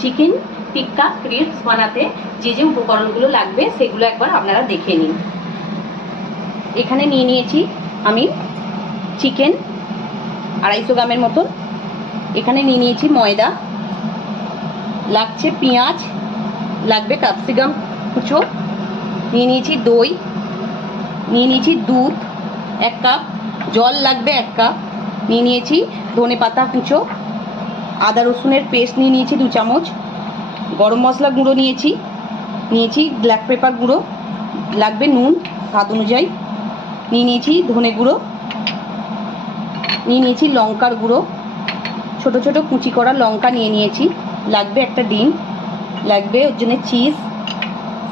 Chicken টিক্কা crisp বানাতে যে যে উপকরণগুলো লাগবে সেগুলো একবার আপনারা দেখে নিন। এখানে নিয়ে নিয়েছি আমি চিকেন 250 গ্রামের মতন। এখানে নিয়ে নিয়েছি ময়দা, লাগছে পেঁয়াজ, লাগবে ক্যাপসিকাম কুচো, নিয়ে নিয়েছি দই, নিয়ে নিয়েছি দুধ 1 কাপ, জল লাগবে 1 কাপ, নিয়ে নিয়েছি ধনেপাতা কুচো, আদা রসুনের পেস্ট নিয়ে নিয়েছি 2 চামচ, গরম মশলা গুঁড়ো নিয়েছি ব্ল্যাক পেপার গুঁড়ো, লাগবে নুন স্বাদ অনুযায়ী, নিয়ে নিয়েছি ধনে গুঁড়ো, নিয়ে নিয়েছি লঙ্কার গুঁড়ো, ছোট ছোট কুচি করা লঙ্কা নিয়ে নিয়েছি, লাগবে একটা ডিম, লাগবে ওর জন্য চিজ,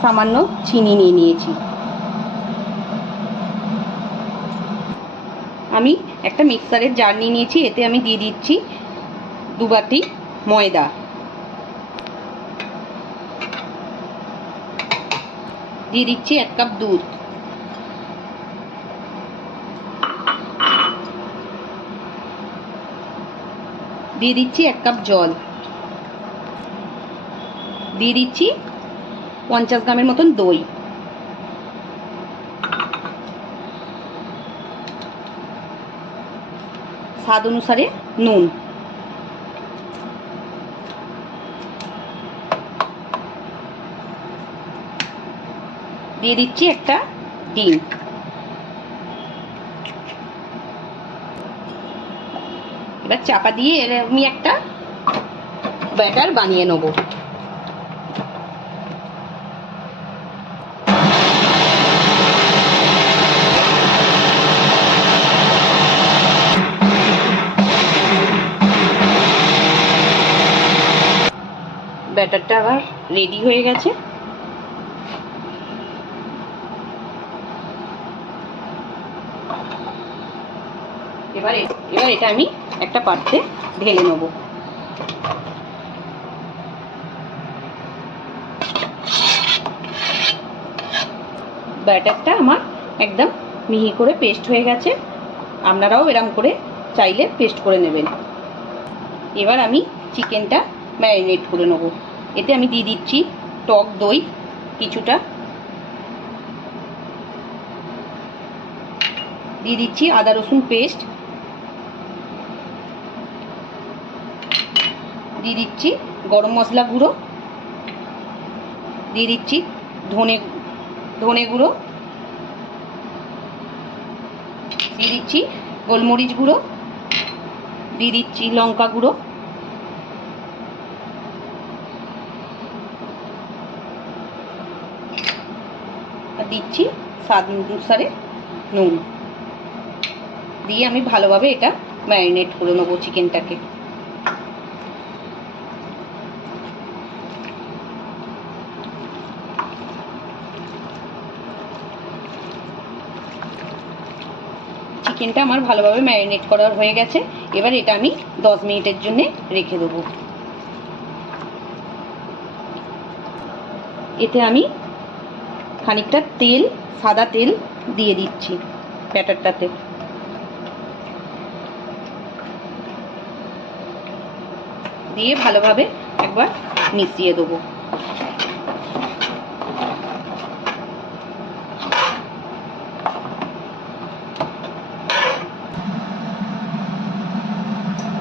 সামান্য চিনি নিয়ে নিয়েছি। আমি একটা মিক্সারের জার নিয়ে নিয়েছি, এতে আমি দিয়ে দিচ্ছি 2 বাটি ময়দা, দিয়ে দিচ্ছি 1 কাপ দুধ, দিয়ে দিচ্ছি 1 কাপ জল, দিয়ে দিচ্ছি 50 গ্রামের মতন দই, স্বাদ অনুসারে নুন, দিয়ে দিচ্ছি একটা ডিম। এবার চাপা দিয়ে আমি একটা ব্যাটার বানিয়ে নেব। ব্যাটারটা আবার রেডি হয়ে গেছে। এবার এটা আমি একটা পাত্রে ঢেলে নেব। ব্যাটারটা আমার একদম মিহি করে পেস্ট হয়ে গেছে, আপনারাও এরকম করে চাইলে পেস্ট করে নেবেন। এবার আমি চিকেনটা ম্যারিনেট করে নেব। এতে আমি দিয়ে দিচ্ছি টক দই কিছুটা, দিয়ে দিচ্ছি আদা রসুন পেস্ট, দিয়ে দিচ্ছি গরম মশলা গুঁড়ো, দিয়ে দিচ্ছি ধনে গুঁড়ো, দিয়ে দিচ্ছি গোলমরিচ গুঁড়ো, দিয়ে দিচ্ছি লঙ্কা গুঁড়ো, আর দিচ্ছি স্বাদ অনুসারে নুন, দিয়ে আমি ভালোভাবে এটা ম্যারিনেট করে নেবো চিকেনটাকে। চিকেনটা আমার ভালোভাবে ম্যারিনেট করা হয়ে গেছে। এবার এটা আমি 10 মিনিটের জন্য রেখে দেবো। এতে আমি খানিকটা তেল, সাদা তেল দিয়ে দিচ্ছি ব্যাটারটাতে, দিয়ে ভালোভাবে একবার মিশিয়ে দেবো।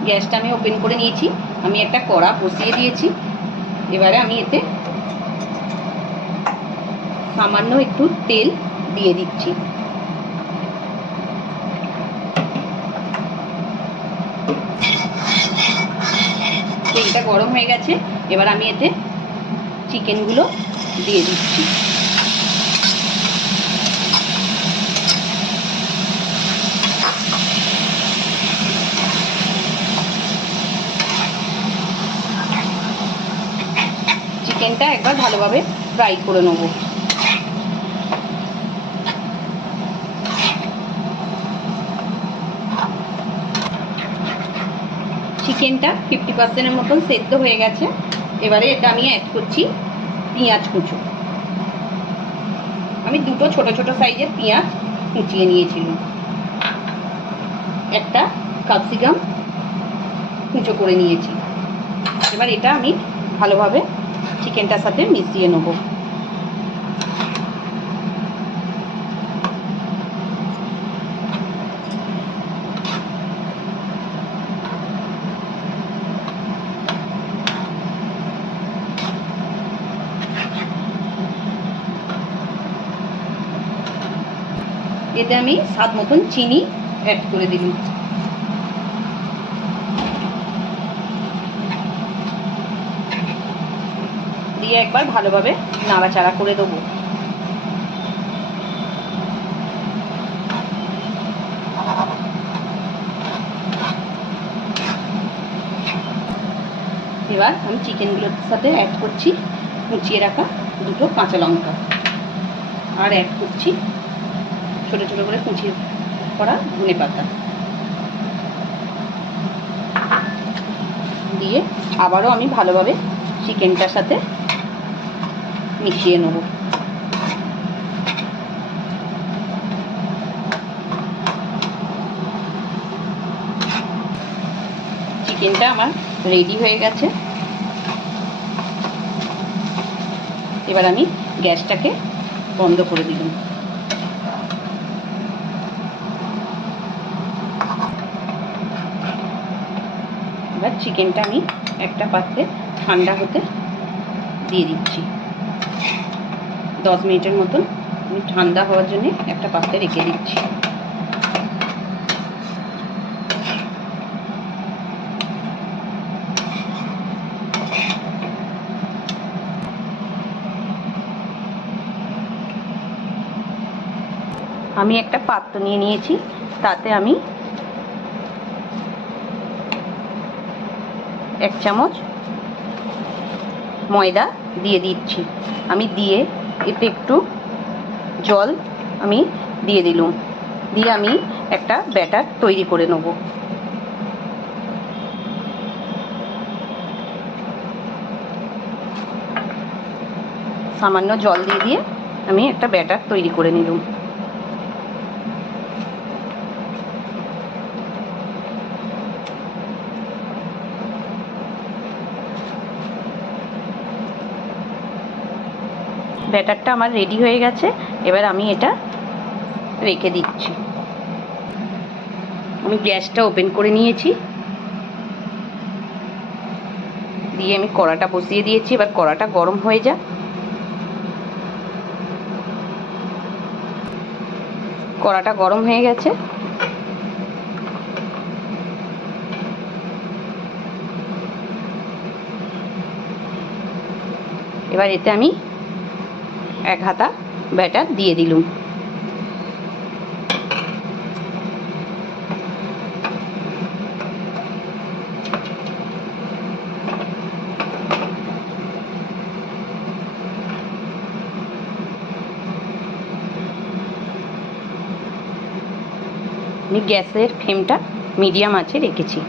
গ্যাসটা আমি ওপেন করে নিয়েছি, আমি একটা কড়া বসিয়ে দিয়েছি। এবারে আমি এতে সামান্য একটু তেল দিয়ে দিচ্ছি। তেলটা গরম হয়ে গেছে, এবার আমি এতে চিকেনগুলো দিয়ে দিচ্ছি। চিকেনটা একবার ভালোভাবে ফ্রাই করে নেব। চিকেনটা 50% মতন সেদ্ধ হয়ে গেছে। এবারে এটা আমি অ্যাড করছি পেঁয়াজ কুচো, আমি দুটো ছোট ছোট সাইজের পেঁয়াজ কুচিয়ে নিয়েছিলাম, একটা ক্যাপসিকাম কুচো করে নিয়েছি। এবার এটা আমি ভালোভাবে চিকেনটার সাথে মিশিয়ে নেব। এতে আমি স্বাদ মতন চিনি অ্যাড করে দিলাম। দিয়ে একবার ভালোভাবে নাড়াচাড়া করে দেবো। এবার আমি চিকেনগুলোর সাথে অ্যাড করছি কুচিয়ে রাখা দুটো কাঁচা লঙ্কা, আর অ্যাড করছি ছোট ছোট করে কুচিয়ে করা ধনে পাতা। দিয়ে আবারও আমি ভালোভাবে চিকেনটার সাথে মিশিয়ে নেব। চিকেনটা আমার রেডি হয়ে গেছে। এবার আমি গ্যাসটাকে বন্ধ করে দিলাম। এবার চিকেনটা আমি একটা পাত্রে ঠান্ডা হতে দিয়ে দিচ্ছি। 10 মিনিটের মতন আমি ঠান্ডা হওয়ার জন্য একটা পাত্রে রেখে দিচ্ছি। আমি একটা পাত্র নিয়ে নিয়েছি, তাতে আমি 1 চামচ ময়দা দিয়ে দিচ্ছি। আমি দিয়ে এতে একটু জল আমি দিয়ে দিলাম, দিয়ে আমি একটা ব্যাটার তৈরি করে নেব। সামান্য জল দিয়ে আমি একটা ব্যাটার তৈরি করে নিলাম। ব্যাটারটা আমার রেডি হয়ে গেছে। এবার আমি এটা রেখে দিচ্ছি। আমি গ্যাসটা ওপেন করে নিয়েছি, দিয়ে আমি কড়াটা বসিয়ে দিয়েছি। এবার কড়াটা গরম হয়ে যাক। কড়াটা গরম হয়ে গেছে। এবার এতে আমি 1 হাতা ব্যাটার দিয়ে দিলাম। আমি গ্যাসের ফ্লেমটা মিডিয়াম আঁচে রেখেছি।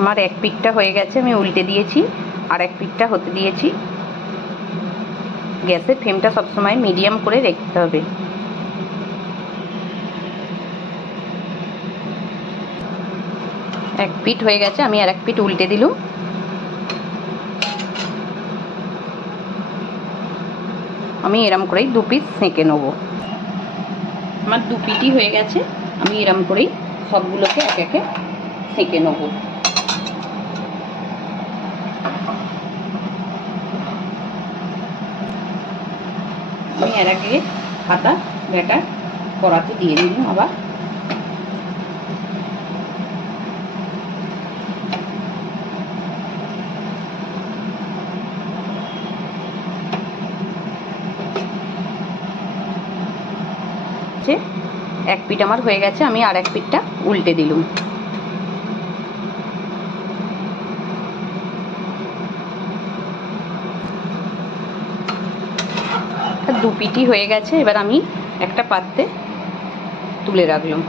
আমার এক পিঠটা হয়ে গেছে, আমি উল্টে দিয়েছি, আর এক পিঠটা হতে দিয়েছি। গ্যাসের ফ্লেমটা সবসময় মিডিয়াম করে রাখতে হবে। এক পিঠ হয়ে গেছে, আমি আর এক পিঠ উল্টে দিলাম। আমি এরম করেই 2 পিস সেঁকে নেব। আমার 2 পিঠই হয়ে গেছে, আমি এরম করেই সবগুলোকে এক একে সেঁকে নেব। আমি এর আগে হাতা ব্যাটার কড়াতে দিয়ে দিলাম। আবার এক পিঠ আমার হয়ে গেছে, আমি আর এক পিঠটা উল্টে দিলাম। দু পিঠই হয়ে গেছে। এবার আমি একটা পাত্রে তুলে রাখলাম।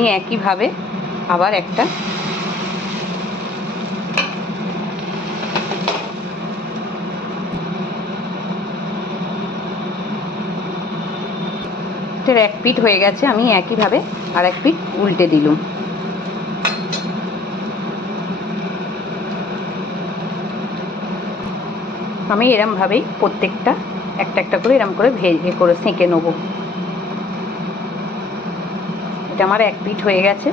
আমি একইভাবে আবার একটা এক পিঠ হয়ে গেছে, আমি একইভাবে আর এক পিঠ উল্টে দিলাম। আমি এরমভাবেই প্রত্যেকটা একটা একটা করে এরম করে ভেজে করে সেঁকে নেব। এটা আমার এক পিঠ হয়ে গেছে,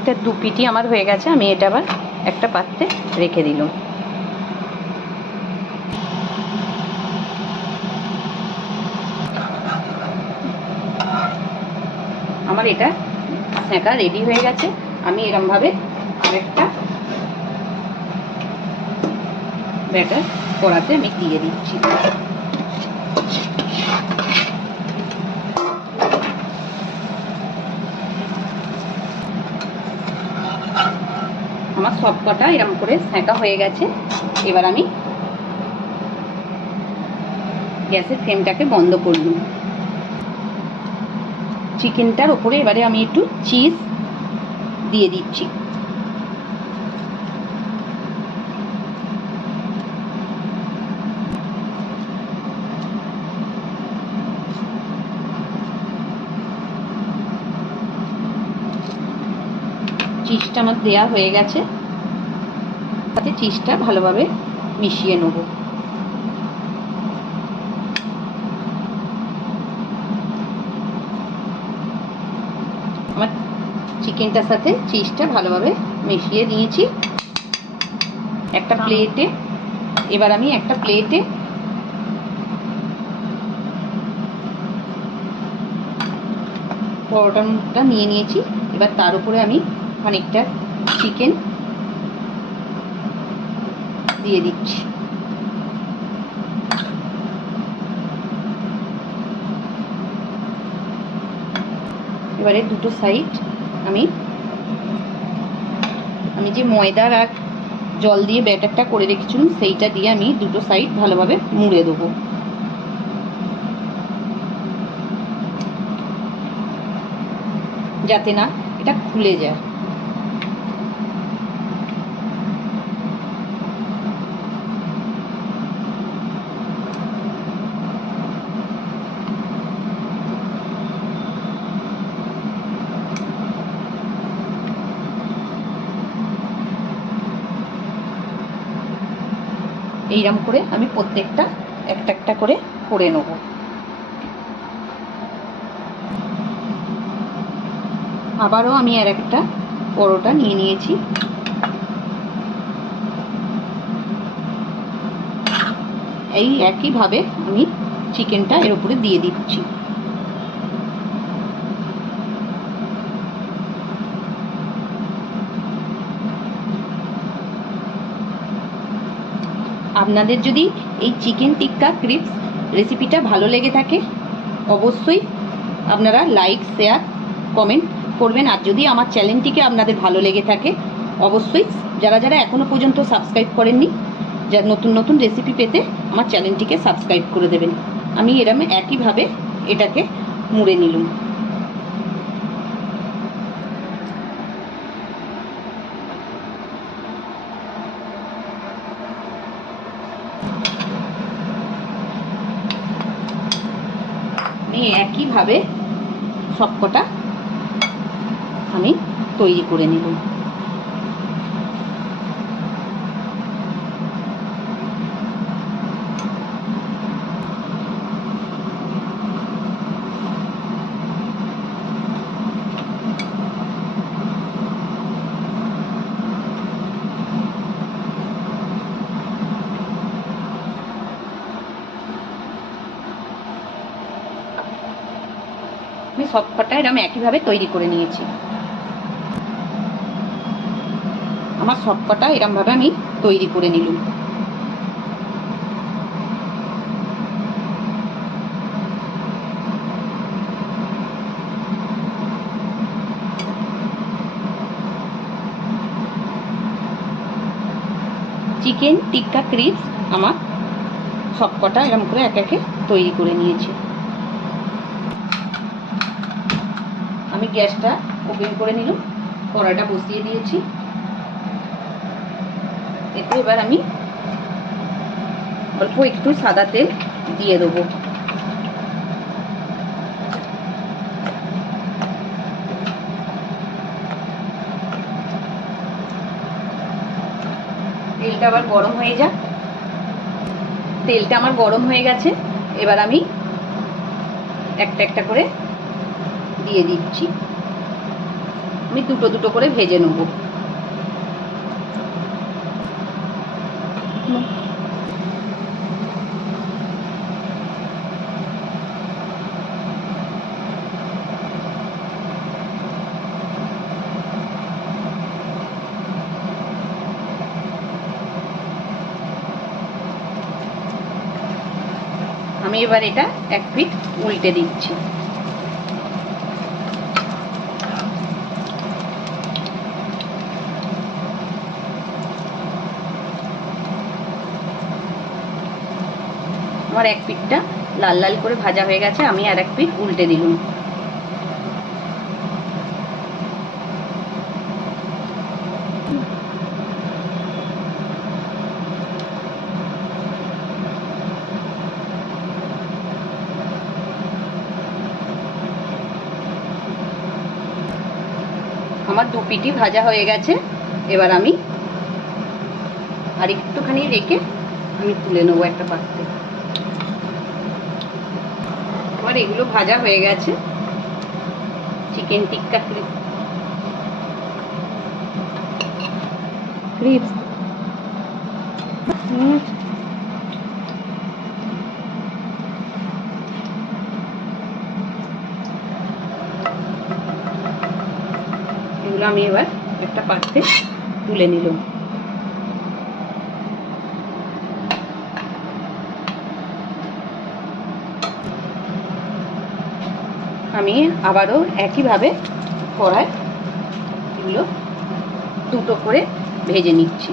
এটা দু পিঠই আমার হয়ে গেছে। আমি এটা আবার একটা পাত্রে রেখে দিলাম। আমার এটা সেঁকা রেডি হয়ে গেছে। আমি এরমভাবে আরেকটা ব্যাটার কড়াতে আমি দিয়ে দিচ্ছি। আমার সব কটা এরম করে সেঁকা হয়ে গেছে। এবার আমি গ্যাসের ফ্লেমটাকে বন্ধ করলাম। চিকেনটার ওপরে এবারে আমি একটু চিজ দিয়ে দিচ্ছি। চিজটা আমার দেয়া হয়ে গেছে, তাতে চিজটা ভালোভাবে মিশিয়ে নেব। আমার চিকেনটার সাথে চিজটা ভালোভাবে মিশিয়ে নিয়েছি একটা প্লেটে। এবার আমি একটা প্লেটে পরোটাটা নিয়ে নিয়েছি। এবার তার উপরে আমি খানিকটা চিকেন দিয়ে দিচ্ছি। এবারে দুটো সাইড আমি যে ময়দার আর জল দিয়ে ব্যাটারটা করে রেখেছিলাম সেইটা দিয়ে আমি দুটো সাইড ভালোভাবে মুড়ে দেবো। যাতে না এটা খুলে যায়। এইরকম করে আমি প্রত্যেকটা একটা একটা করে করে নেব। আবারও আমি আর একটা পরোটা নিয়ে নিয়েছি। এই একইভাবে আমি চিকেনটা এর উপরে দিয়ে দিচ্ছি। আপনাদের যদি এই চিকেন টিক্কা ক্রিপস রেসিপিটা ভালো লেগে থাকে অবশ্যই আপনারা লাইক শেয়ার কমেন্ট করবেন। আর যদি আমার চ্যানেলটিকে আপনাদের ভালো লেগে থাকে অবশ্যই যারা যারা এখনও পর্যন্ত সাবস্ক্রাইব করেননি, যা নতুন নতুন রেসিপি পেতে আমার চ্যানেলটিকে সাবস্ক্রাইব করে দেবেন। আমি এরকম একইভাবে এটাকে মুড়ে নিলাম। আমি একইভাবে সবকটা আমি তৈরি করে নেব। আমি সবকটা এরকম একইভাবে তৈরি করে নিয়েছি। আমার সবকটা এরকমভাবে আমি তৈরি করে নিলাম। চিকেন টিক্কা ক্রিপস আমার সবকটা এরকম করে এক একে তৈরি করে নিয়েছি। আমি গ্যাসটা ওপেন করে নিলাম, কড়াইটা বসিয়ে দিয়েছি। এতে এবার আমি অল্প একটু সাদা তেল দিয়ে দেবো। তেলটা আবার গরম হয়ে যাক। তেলটা আমার গরম হয়ে গেছে, এবার আমি একটা একটা করে দিয়ে দিচ্ছি। আমি দুটো দুটো করে ভেজে নেব। আমি এবার এটা এক পিঠ উল্টে দিচ্ছি। আমার এক পিঠটা লাল লাল করে ভাজা হয়ে গেছে, আমি আর এক পিঠ উল্টে দিলাম। আমার দু পিঠই ভাজা হয়ে গেছে, এবার আমি আর একটুখানি রেখে আমি তুলে নেবো একটা পাত্রে। আমার এগুলো ভাজা হয়ে গেছে। চিকেন টিক্কা ক্রিপস এগুলো আমি এবার একটা পাত্রে তুলে নিলাম। আমি আবারও একইভাবে কড়াই এগুলো দুটো করে ভেজে নিচ্ছি।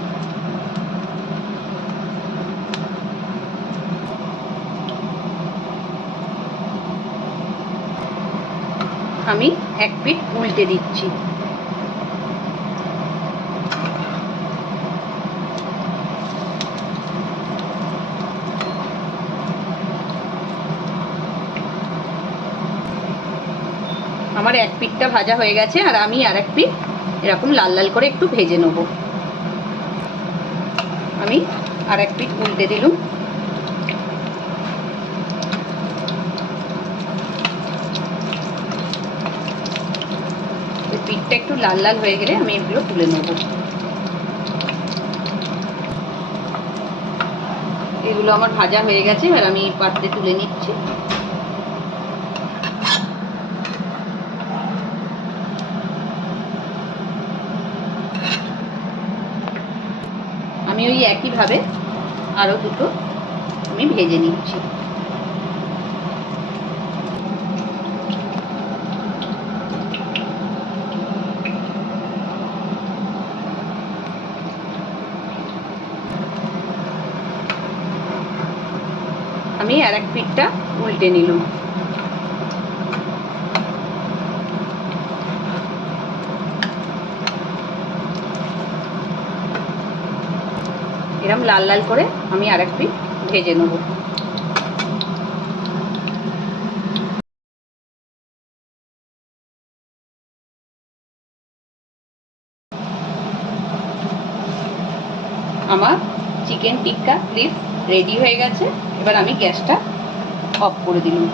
আমি এক পিঠ উল্টে দিচ্ছি। আমার এক পিঠটা ভাজা হয়ে গেছে, আর আমি আর এক পিঠ এরকম লাল লাল করে একটু ভেজে নেব। আমি আর এক পিঠ উল্টে দিলাম। পিঠটা একটু লাল লাল হয়ে গেলে আমি এগুলো তুলে নেব। এগুলো আমার ভাজা হয়ে গেছে, এবার আমি পাত্রে তুলে নিচ্ছি। আমি ওই একইভাবে আরো দুটো আমি ভেজে নিচ্ছি। আমি আর এক পিঠটা উল্টে নিলাম। এরকম লাল লাল করে আমি আর এক পিঠ ভেজে নেব। আমার চিকেন টিক্কা ক্রিপস রেডি হয়ে গেছে। এবার আমি গ্যাসটা অফ করে দিলাম।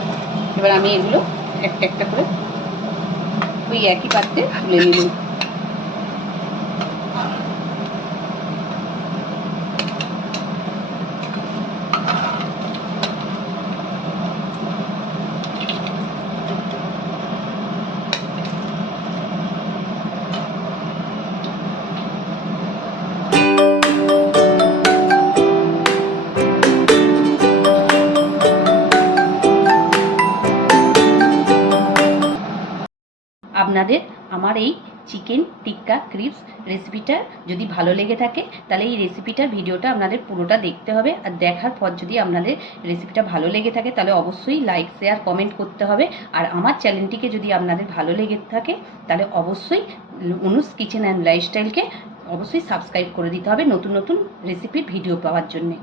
এবার আমি এগুলো একটা একটা করে ওই একই পাত্রে তুলে নিলাম। আপনাদের আমার এই চিকেন টিক্কা ক্রিপস রেসিপিটা যদি ভালো লেগে থাকে তাহলে এই রেসিপিটার ভিডিওটা আপনাদের পুরোটা দেখতে হবে। আর দেখার পর যদি আপনাদের রেসিপিটা ভালো লেগে থাকে তাহলে অবশ্যই লাইক শেয়ার কমেন্ট করতে হবে। আর আমার চ্যানেলটিকে যদি আপনাদের ভালো লেগে থাকে তাহলে অবশ্যই অনুস কিচেন অ্যান্ড লাইফস্টাইলকে অবশ্যই সাবস্ক্রাইব করে দিতে হবে নতুন নতুন রেসিপির ভিডিও পাওয়ার জন্যে।